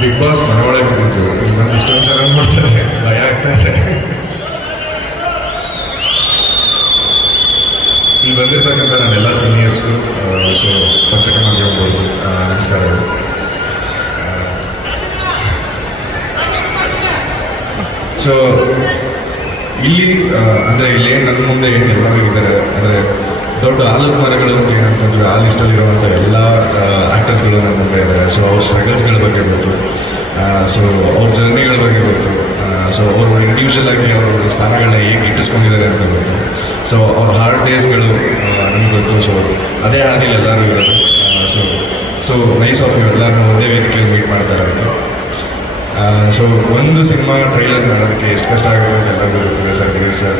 Big boss ಮನೆಯೊಳಗೆ ಇದ್ದಿದ್ದು ಇಲ್ಲಿ ಬಂದು ಇಷ್ಟೊಂದು ಚೆನ್ನಾಗಿ ಮಾಡ್ತಾರೆ, ಭಯ ಆಗ್ತಾ ಇದೆ. ಇಲ್ಲಿ ಬಂದಿರ್ತಕ್ಕಂಥ ನನ್ನೆಲ್ಲ ಸೀನಿಯರ್ಸ್ಗಳು, ಸೊ ಪತ್ರಿಕಾ ಮಾಧ್ಯಮದವರು, ನಮಸ್ಕಾರಗಳು. ಸೊ ಇಲ್ಲಿ ಅಂದರೆ ಇಲ್ಲೇನು ನನ್ನ ಮುಂದೆ ಏನು ಎಲ್ಲರೂ ಇದ್ದಾರೆ ಅಂದರೆ ದೊಡ್ಡ ಆಲದ ಮರಗಳು ಅಂತ ಏನು ಅನ್ಕೊಂತೀವಿ, ಆ ಲಿಸ್ಟಲ್ಲಿರುವಂಥ ಎಲ್ಲ ಆ್ಯಕ್ಟರ್ಸ್ಗಳು ನನ್ನ ಮುಂದೆ ಇದ್ದಾರೆ. ಸೊ ಅವ್ರ ಸ್ಟ್ರಗಲ್ಸ್ಗಳ ಬಗ್ಗೆ ಗೊತ್ತು, ಸೊ ಅವ್ರ ಜರ್ನಿಗಳ ಬಗ್ಗೆ ಗೊತ್ತು, ಸೊ ಅವರು ಇಂಡಿವಿಜುವಲ್ ಆಗಿ ಅವರ ಸ್ಥಾನಗಳನ್ನ ಹೇಗೆ ಇಟ್ಟಿಸ್ಕೊಂಡಿದ್ದಾರೆ ಅಂತ ಗೊತ್ತು. ಸೊ ಅವ್ರ ಹಾರ್ಡ್ ಡೇಸ್ಗಳು ನಮಗೆ ಗೊತ್ತು. ಸೊ ಅದೇ ಹಾದಿಲ್ ಎಲ್ಲರೂ ಇರೋದು. So so nice of you ಎಲ್ಲರೂ ಒಂದೇ ವೇದಿಕೆಯಲ್ಲಿ ಮೀಟ್ ಮಾಡ್ತಾರೆ ಅಂತ. ಸೊ ಒಂದು ಸಿನಿಮಾ ಟ್ರೈಲರ್ ಮಾಡೋದಕ್ಕೆ ಎಷ್ಟು ಕಷ್ಟ ಆಗುತ್ತೆ ಅಂತ ಎಲ್ಲರಿಗೂ ಇರ್ತದೆ ಸರ್. ಇದು ಸರ್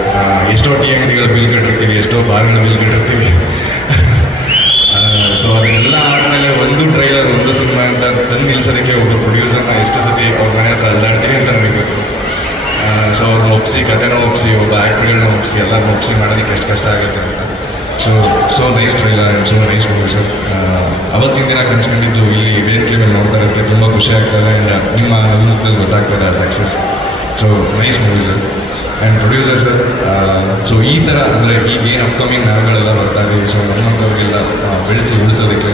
ಎಷ್ಟೋ ಟಿ ಅಂಗಡಿಗಳ ಬಿಲ್ ಕಟ್ಟಿರ್ತೀವಿ, ಎಷ್ಟೋ ಬಾರ್ಗಳ ಬಿಲ್ ಕಟ್ಟಿರ್ತೀವಿ. ಸೊ ಅದನ್ನೆಲ್ಲ ಆದಮೇಲೆ ಒಂದು ಟ್ರೈಲರ್, ಒಂದು ಸಿನಿಮಾ ಅಂತ ತಂದು ನಿಲ್ಸೋದಕ್ಕೆ ಒಬ್ಬ ಪ್ರೊಡ್ಯೂಸರ್ನ ಎಷ್ಟು ಸತಿ ಅವ್ರ ಮನೆ ಹತ್ರ ಅಲ್ಲಾಡ್ತೀನಿ ಅಂತ ನನಗೆ ಗೊತ್ತು. ಸೊ ಅವ್ರನ್ನ ಒಪ್ಪಿಸಿ, ಕಥೆನ ಒಪ್ಪಿಸಿ, ಒಬ್ಬ ಆ್ಯಕ್ಟ್ರ್ಗಳನ್ನ ಒಪ್ಪಿಸಿ, ಎಲ್ಲರನ್ನ ಒಪ್ಪಿಸಿ ಮಾಡೋದಕ್ಕೆ ಎಷ್ಟು ಕಷ್ಟ ಆಗುತ್ತೆ ಅಂತ. So nice trailer and so nice movie sir. ಅವತ್ತಿನ ದಿನ ಕನ್ಸ್ಕೊಂಡಿದ್ದು ಇಲ್ಲಿ ವೇದಿಕೆ ಮೇಲೆ ನೋಡ್ತಾ ಇರೋದಕ್ಕೆ ತುಂಬ ಖುಷಿ ಆಗ್ತದೆ. ಆ್ಯಂಡ್ ನಿಮ್ಮ ಮುಖದಲ್ಲಿ ಗೊತ್ತಾಗ್ತದೆ ಆ success. So nice movie sir. And producer sir, so ಈ ಥರ ಅಂದರೆ ಈಗೇನು ಅಪ್ಕಮಿಂಗ್ ನಾವುಗಳೆಲ್ಲ ಬರ್ತಾ ಇದ್ದೀವಿ, ಸೊ ನಮ್ಮಂಥವ್ರಿಗೆಲ್ಲ ಬೆಳೆಸಿ ಉಳಿಸೋದಕ್ಕೆ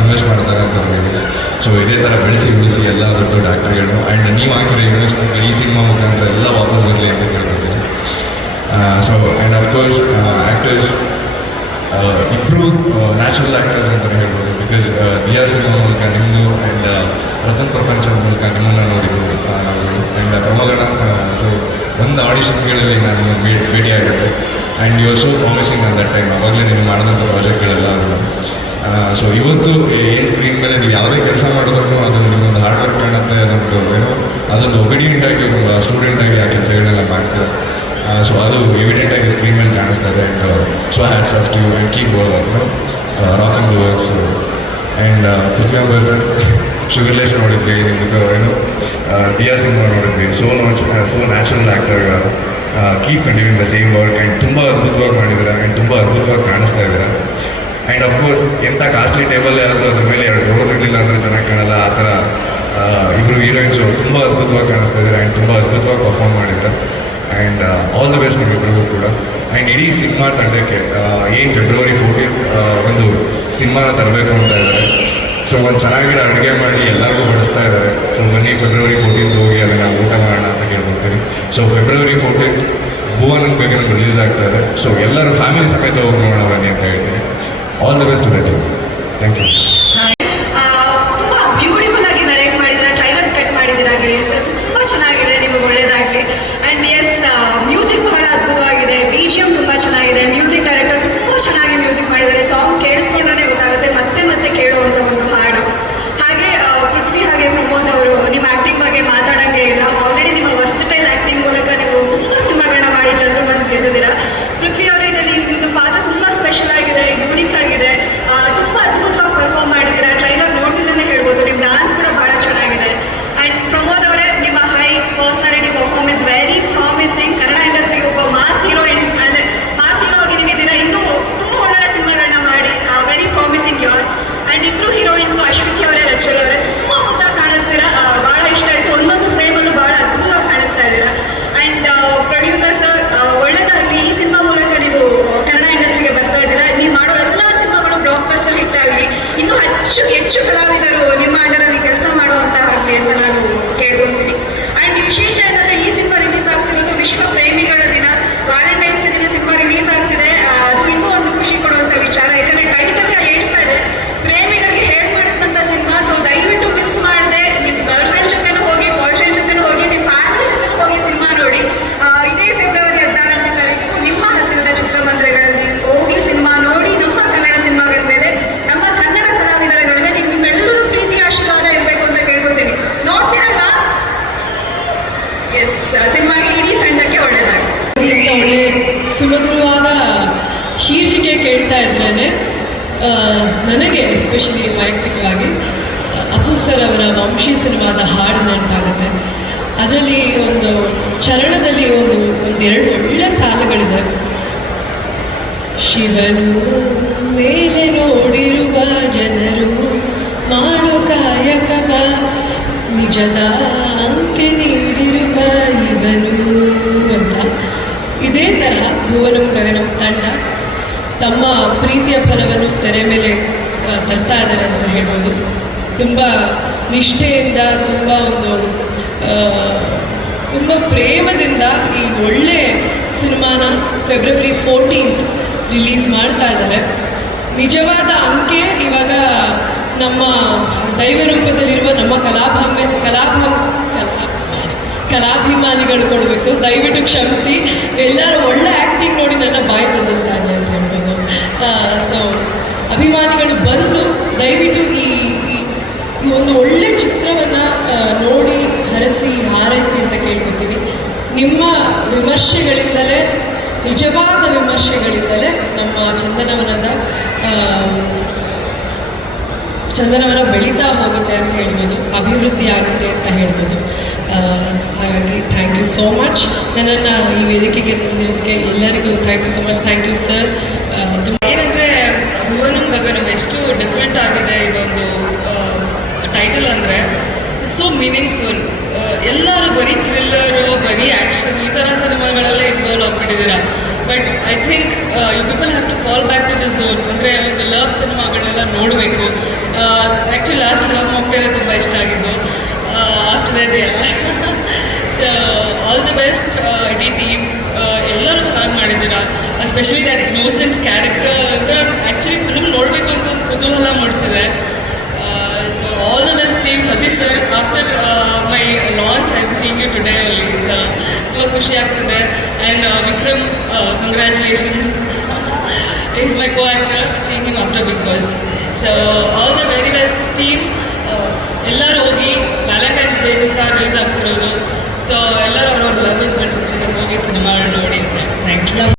ಇನ್ವೆಸ್ಟ್ ಮಾಡ್ತಾರೆ ಅಂತ ಹೇಳಿದೆ. ಸೊ ಇದೇ ಥರ ಬೆಳೆಸಿ ಉಳಿಸಿ ಎಲ್ಲ ದೊಡ್ಡ ಡಾಕ್ಟರ್ಗಳು ಆ್ಯಂಡ್ ನೀವು ಹಾಕಿರೋ ಇನ್ವೆಸ್ಟ್ಮೆಂಟ್ ಈ ಸಿನಿಮಾ ಮುಖಾಂತರ ಎಲ್ಲ ವಾಪಸ್ ಬರಲಿ ಅಂತ ಕೇಳ್ಕೊತೀನಿ. ಸೊ ಆ್ಯಂಡ್ ಅಫ್ಕೋರ್ಸ್ ಆ್ಯಕ್ಟರ್ಸ್ ಇಬ್ಬರು ನ್ಯಾಚುರಲ್ ಆ್ಯಕ್ಟರ್ಸ್ ಅಂತಲೇ ಹೇಳ್ಬೋದು. ಬಿಕಾಸ್ ದಿಯಾ ಸಿನಿಮಾ ಮೂಲಕ ನಿಮ್ಮದು ಆ್ಯಂಡ್ ರತನ್ ಪ್ರಪಂಚದ ಮೂಲಕ ನಿಮ್ಮನ್ನು ನೋಡಿದ್ರು ನಾವುಗಳು. ಆ್ಯಂಡ್ ಅವಾಗಣ ಸೊ ಒಂದು ಆಡಿಷನ್ಗಳಲ್ಲಿ ನಾನು ಭೇಟಿಯಾಗಿದ್ದೆ. And you are so promising at that time. ಅವಾಗಲೇ ನೀವು ಮಾಡಿದಂಥ ಪ್ರಾಜೆಕ್ಟ್ಗಳೆಲ್ಲ. ಸೊ ಇವತ್ತು ಏನು ಸ್ಕ್ರೀನ್ ಮೇಲೆ ನೀವು ಯಾವುದೇ ಕೆಲಸ ಮಾಡಿದ್ರು ಅದು ನಿಮ್ಮೊಂದು ಹಾರ್ಡ್ ವರ್ಕ್ ಕಾಣುತ್ತೆ ಅನ್ನೋದು ಏನೋ ಅದೊಂದು ಒಬಿಡಿಯೆಂಟಾಗಿ ಒಬ್ಬ ಸ್ಟೂಡೆಂಟಾಗಿ ಆ ಕೆಲಸಗಳನ್ನೆಲ್ಲ ಮಾಡ್ತಾರೆ. ಸೊ ಅದು ಎವಿಡೆಂಟಾಗಿ ಸ್ಕ್ರೀನ್ ಮೇಲೆ ಕಾಣಿಸ್ತಾ ಇದೆ. And so hats off to you and keep rocking the works. And Prithvi sir, sugarless ನೋಡಿದ್ವಿ, ನಿಮ್ಗೆ ಏನು ದಿಯಾ ಸಿನಿಮಾ ನೋಡಿದ್ವಿ. So natural actor, keep continuing the same work. And ತುಂಬ ಅದ್ಭುತವಾಗಿ ಮಾಡಿದ್ದೀರಾ ಆ್ಯಂಡ್ ತುಂಬ ಅದ್ಭುತವಾಗಿ ಕಾಣಿಸ್ತಾ ಇದ್ದೀರಾ. ಆ್ಯಂಡ್ ಅಫ್ಕೋರ್ಸ್ ಎಂಥ ಕಾಸ್ಟ್ಲಿ ಟೇಬಲ್ಲೇ ಆದರೂ ಅದ್ರ ಮೇಲೆ 2 ರೋಸ್ ಇರಲಿಲ್ಲ ಅಂದರೆ ಚೆನ್ನಾಗಿ ಕಾಣಲ್ಲ. ಆ ಥರ ಇಬ್ಬರು ಹೀರೋಯಿನ್ಸು ತುಂಬ ಅದ್ಭುತವಾಗಿ ಕಾಣಿಸ್ತಾ ಇದ್ದಾರೆ ಆ್ಯಂಡ್ ತುಂಬ ಅದ್ಭುತವಾಗಿ ಪರ್ಫಾರ್ಮ್ ಮಾಡಿದ್ದಾರೆ. ಆ್ಯಂಡ್ ಆಲ್ ದ ಬೆಸ್ಟ್ ನಿಮ್ಮಿಬ್ಬರಿಗೂ ಕೂಡ. ಆ್ಯಂಡ್ ಇಡೀ ಸಿನಿಮಾ ತಂಡಕ್ಕೆ ಏನು ಫೆಬ್ರವರಿ 14th ಒಂದು ಸಿನಿಮಾನ ತರಬೇಕು ಅಂತ ಇದ್ದಾರೆ. ಸೊ ಒಂದು ಚೆನ್ನಾಗಿರೋ ಅಡುಗೆ ಮಾಡಿ ಎಲ್ಲರಿಗೂ ಬಡಿಸ್ತಾ ಇದ್ದಾರೆ. ಸೊ ಬನ್ನಿ ಫೆಬ್ರವರಿ 14th ಹೋಗಿ ಅದನ್ನು ಊಟ ಮಾಡೋಣ ಅಂತ ಕೇಳ್ಕೊತೀನಿ. ಸೊ ಫೆಬ್ರವರಿ 14th ಭುವನ್ ಬೇಗನೆ ರಿಲೀಸ್ ಆಗ್ತಾ ಇದೆ. ಸೊ ಎಲ್ಲರೂ ಫ್ಯಾಮಿಲಿ ಸಮೇತ ಹೋಗಿ ನೋಡೋಣ ಬನ್ನಿ ಅಂತ ಹೇಳ್ತೀನಿ. All the best to you. Thank you. ತುಂಬ ಬ್ಯೂಟಿಫುಲ್ ಆಗಿ ನರೇಟ್ ಮಾಡಿದ್ರೆ, ಟ್ರೈಲರ್ ಕಟ್ ಮಾಡಿದ್ದೀರಾ ಗಿರೀಶ್ ಸರ್, ತುಂಬ ಚೆನ್ನಾಗಿದೆ, ನಿಮಗೆ ಒಳ್ಳೇದಾಗಲಿ. ಆ್ಯಂಡ್ ಎಸ್, ಮ್ಯೂಸಿಕ್ ಬಹಳ ಅದ್ಭುತವಾಗಿದೆ, BGM ತುಂಬ ಚೆನ್ನಾಗಿದೆ, ಮ್ಯೂಸಿಕ್ ಡೈರೆಕ್ಟರ್ ತುಂಬ ಚೆನ್ನಾಗಿ ಮ್ಯೂಸಿಕ್ ಮಾಡಿದ್ದಾರೆ. ಸಾಂಗ್ ಕೇಳಿಸ್ಕೊಂಡ್ರೆ ಗೊತ್ತಾಗುತ್ತೆ ಮತ್ತೆ ಮತ್ತೆ ಕೇಳುವಂಥ ಒಂದು ಹಾಡು. ಹಾಗೆ ಪೃಥ್ವಿ ಹಾಗೆ ಪ್ರಮೋದ್ ಅವರು ನಿಮ್ಮ ಆ್ಯಕ್ಟಿಂಗ್ ಬಗ್ಗೆ ಮಾತಾಡೋಂಗೆ ಇಲ್ಲ. ಆಲ್ರೆಡಿ ನಿಮ್ಮ ವರ್ಸಟೈಲ್ ಆ್ಯಕ್ಟಿಂಗ್ ಮೂಲಕ ನೀವು ತುಂಬ ಸಿನಿಮಾಗಳನ್ನ ಮಾಡಿ ಜನರ ಮನಸ್ಸು ಗೆದ್ದಿದ್ದೀರಾ. ಪೃಥ್ವಿ ಅವರ ಇದರಲ್ಲಿ ನಿಮ್ಮದು ಪಾತ್ರ ತುಂಬ ಸ್ಪೆಷಲ್ ಆಗಿದೆ, ಯೂನಿಕ್ ಆಗಿದೆ, ತುಂಬ ಅದ್ಭುತವಾಗಿ ಪರ್ಫಾರ್ಮ್ ಮಾಡಿದ್ದೀರಾ. ಟ್ರೈಲರ್ ನೋಡ್ತಿದ್ರೆ ಹೇಳ್ಬೋದು, ನಿಮ್ಮ ಡಾನ್ಸ್ ಕೂಡ ಭಾಳ ಚೆನ್ನಾಗಿದೆ. ಆ್ಯಂಡ್ ಪ್ರಮೋದ್ ಅವರೇ, ನಿಮ್ಮ high personality performance very promising. Kannada ಇಂಡಸ್ಟ್ರಿಗೆ ಒಬ್ಬ ಮಾಸ್ ಹೀರೋಯಿನ್ ಅಂದರೆ ಮಾಸ್ ಹೀರೋ ಆಗಿ ನೀವಿದ್ದೀರಾ. ಇನ್ನೂ ತುಂಬ ಒಳ್ಳೊಳ್ಳೆ ಸಿನಿಮಾಗಳನ್ನ ಮಾಡಿ, ವೆರಿ ಪ್ರಾಮಿಸಿಂಗ್ ಯುವರ್. ಆ್ಯಂಡ್ ಇಬ್ಬರು ಹೀರೋಯಿನ್ಸು ಅಶ್ವಿತಿ ಅವರೇ, ರಚಲ್ ಅವರೇ, ತುಂಬ ಮುದ್ದಾಗಿ ಕಾಣಿಸ್ತೀರಾ. ಭಾಳ ಇಷ್ಟ ಆಯಿತು. ಒಂದೊಂದು ಫ್ರೇಮಲ್ಲೂ ಭಾಳ ಅದ್ಭುತವಾಗಿ ಕಾಣಿಸ್ತಾ ಇದ್ದೀರಾ. ಆ್ಯಂಡ್ ಪ್ರೊಡ್ಯೂಸರ್ ಸರ್, ಒಳ್ಳೆಯದಾಗಲಿ. ಈ ಸಿನಿಮಾ ಮೂಲಕ ನೀವು ಕನ್ನಡ ಇಂಡಸ್ಟ್ರಿಗೆ ಬರ್ತಾ ಇದ್ದೀರಾ. ನೀವು ಮಾಡೋ ಎಲ್ಲ ಸಿನಿಮಾಗಳು ಬ್ಲಾಕ್ ಬಸ್ಟರ್ ಹಿಟ್ ಆಗಲಿ. ಇನ್ನೂ ಹೆಚ್ಚು ಕಲಾವಿದರು ನಿಮ್ಮ ಅಂಡರಲ್ಲಿ ಕೆಲಸ ಮಾಡುವಂತ ಆಗಲಿ ಅಂತ ನಾನು ಕೇಳ್ಕೊತೀನಿ. ಆ್ಯಂಡ್ ವಿಶೇಷ ಏನಂದರೆ, ಈ ಸಿನಿಮಾ ರಿಲೀಸ್ ಆಗ್ತಿರೋದು ವಿಶ್ವ ಪ್ರೇಮಿಗಳ ದಿನ, ವ್ಯಾಲೆಂಟೈನ್ಸ್ ಡೇ ದಿನ ಸಿನಿಮಾ ರಿಲೀಸ್ ಆಗ್ತಿದೆ. ಅದು ಇನ್ನೂ ಒಂದು ಖುಷಿ ಕೊಡುವಂಥ ವಿಚಾರ. ಯಾಕಂದರೆ ಟೈಟಲ್ ಹೇಳ್ತಾ ಇದೆ ಪ್ರೇಮಿಗಳಿಗೆ ಹೇಳಿ ಮಾಡಿಸಿದಂಥ ಸಿನಿಮಾ. ಸೊ ದಯವಿಟ್ಟು ಮಿಸ್ ಮಾಡದೆ ನಿಮ್ಮ ಗರ್ಲ್ ಫ್ರೆಂಡ್ ಜೊತೆನೂ ಹೋಗಿ, ಬಾಯ್ ಫ್ರೆಂಡ್ ಜೊತೆನೂ ಹೋಗಿ, ನಿಮ್ಮ ಫ್ಯಾಮಿಲಿ ಜೊತೆನೂ ಹೋಗಿ ಸಿನಿಮಾ ನೋಡಿ. ಇದೇ ಫೆಬ್ರವರಿ 16ನೇ ತಾರೀಕು ನಿಮ್ಮ ಹತ್ತಿರದ ಚಿತ್ರಮಂದಿರಗಳಲ್ಲಿ ಹೋಗಿ ಸಿನಿಮಾ ನೋಡಿ. ನಮ್ಮ ಕನ್ನಡ ಸಿನಿಮಾಗಳ ಮೇಲೆ, ನಮ್ಮ ಕನ್ನಡ ಕಲಾವಿದರ ಮೇಲೆ ನಿಮ್ಮೆಲ್ಲರೂ ಪ್ರೀತಿ ಆಶೀರ್ವಾದ ಇರಬೇಕು ಅಂತ ಕೇಳ್ಕೊತೀನಿ. ನೋಡ್ತೀರಲ್ಲ? ಎಸ್, ಸಿನಿಮಾಗೆ ಇಡೀ ತಂಡಕ್ಕೆ ಒಳ್ಳೆಯದಾಗಿ ಒಳ್ಳೆ ಸುಮಧುರವಾದ ಶೀರ್ಷಿಕೆ ಕೇಳ್ತಾ ಇದ್ರೇ ನನಗೆ ಎಸ್ಪೆಷಲಿ ವೈಯಕ್ತಿಕವಾಗಿ ಅಪ್ಪು ಸರ್ ಅವರ ವಂಶಿ ಸಿನಿಮಾದ ಹಾಡು ನೆನಪಾಗುತ್ತೆ. ಅದರಲ್ಲಿ ಒಂದು ಚರಣದಲ್ಲಿ ಒಂದೆರಡು ಒಳ್ಳೆ ಸಾಲುಗಳಿದೆ. ಶಿವನು ಮೇಲೆ ನೋಡಿರುವ ಜನರು ಮಾಡೋ ಕಾಯಕವ ನಿಜದ ಅಂಕೆ ನೀಡಿರುವ ಇವನು ಅಂತ. ಇದೇ ತರಹ ಭುವನಂ ಗಗನಂ ತಂಡ ತಮ್ಮ ಪ್ರೀತಿಯ ಫಲವನ್ನು ತೆರೆ ಮೇಲೆ ತರ್ತಾ ಇದ್ದಾರೆ ಅಂತ ಹೇಳ್ಬೋದು. ತುಂಬ ನಿಷ್ಠೆಯಿಂದ, ತುಂಬ ಪ್ರೇಮದಿಂದ ಈ ಒಳ್ಳೆ ಸಿನಿಮಾನ February 14th ರಿಲೀಸ್ ಮಾಡ್ತಾ ಇದ್ದಾರೆ. ನಿಜವಾದ ಅಂಕೆ ಇವಾಗ ನಮ್ಮ ದೈವ ರೂಪದಲ್ಲಿರುವ ನಮ್ಮ ಕಲಾಭಿಮಾನಿಗಳು ಕೊಡಬೇಕು. ದಯವಿಟ್ಟು ಕ್ಷಮಿಸಿ, ಎಲ್ಲರ ಒಳ್ಳೆ ಆ್ಯಕ್ಟಿಂಗ್ ನೋಡಿ ನನ್ನ ಬಾಯಿ ತೊದಲ್ತಾ ಇದೆ ಅಂತ ಹೇಳ್ಬೋದು. ಸೊ ಅಭಿಮಾನಿಗಳು ಬಂದು ದಯವಿಟ್ಟು ಈ ಒಂದು ಒಳ್ಳೆ ಚಿತ್ರವನ್ನು ನೋಡಿ ಹರಸಿ ಹಾರೈಸಿ ಅಂತ ಕೇಳ್ಕೊತೀನಿ. ನಿಮ್ಮ ವಿಮರ್ಶೆಗಳಿಂದಲೇ, ನಿಜವಾದ ವಿಮರ್ಶೆಗಳಿಂದಲೇ ನಮ್ಮ ಚಂದನವನ ಬೆಳೀತಾ ಹೋಗುತ್ತೆ ಅಂತ ಹೇಳ್ಬೋದು, ಅಭಿವೃದ್ಧಿ ಆಗುತ್ತೆ ಅಂತ ಹೇಳ್ಬೋದು. ಹಾಗಾಗಿ ಥ್ಯಾಂಕ್ ಯು ಸೋ ಮಚ್. ನನ್ನನ್ನು ಈ ವೇದಿಕೆಗೆ ತಂದಿರೋದಕ್ಕೆ ಎಲ್ಲರಿಗೂ thank you so much. Thank you sir. ತುಂಬ ಏನಂದರೆ ಭುವನಂ ಗಗನಂ ಎಷ್ಟು ಡಿಫ್ರೆಂಟ್ ಆಗಿದೆ ಇದೊಂದು ಟೈಟಲ್ ಅಂದರೆ ಇಟ್ಸ್ ಸೋ ಮೀನಿಂಗ್ಫುಲ್. ಎಲ್ಲರೂ ಬರೀ ಥ್ರಿಲ್ಲರು, ಬರೀ ಆ್ಯಕ್ಷನ್ ಈ ಥರ ಸಿನಿಮಾಗಳಲ್ಲೇ ಇನ್ವಾಲ್ವ್ ಆಗಿಬಿಟ್ಟಿದ್ದೀರಾ. But I think you people have to fall back to this zone. ಅಂದರೆ ಒಂದು ಲವ್ ಸಿನಿಮಾಗಳನ್ನೆಲ್ಲ ನೋಡಬೇಕು. ಆ್ಯಕ್ಚುಲಿ ಲಾಸ್ಟ್ ಲವ್ ಮೊಕ್ಕಳೆ ತುಂಬ ಇಷ್ಟ ಆಗಿದ್ದು. ಆಫ್ಟರ್ ದಟ್ ಎಲ್ಲ ಸೊ ಆಲ್ ದಿ ಬೆಸ್ಟ್ ಇಡೀ ಟೀಮ್. ಎಲ್ಲರೂ ಚೆನ್ನಾಗಿ ಮಾಡಿದ್ದೀರಾ. ಎಸ್ಪೆಷಲಿ ದಟ್ ಇನ್ನೋಸೆಂಟ್ ಕ್ಯಾರೆಕ್ಟರ್ ಅಂತ ಆ್ಯಕ್ಚುಲಿ ಫಿಲ್ಮ್ ನೋಡಬೇಕು ಅಂತ ಒಂದು ಕುತೂಹಲ ಮೂಡಿಸಿದೆ. So all the best team. Satish sir, after my launch I am seeing you today ಅಲ್ಲಿ. ಸೊ ತುಂಬ ಖುಷಿ ಆಗ್ತಿದೆ. And Vikram, congratulations. Is my co actor, seeing him after Bigg Boss. So all the very best team. ಎಲ್ಲರೂ ಹೋಗಿ Valentine's day ದಿವಸ release ಆಗ್ತಿರೋದು. So ಎಲ್ಲರೂ ಅವ್ರವ್ರ ಲವ್ ಇಸ್ ಹೋಗಿ ಸಿನಿಮಾ ನೋಡಿ. Thank you.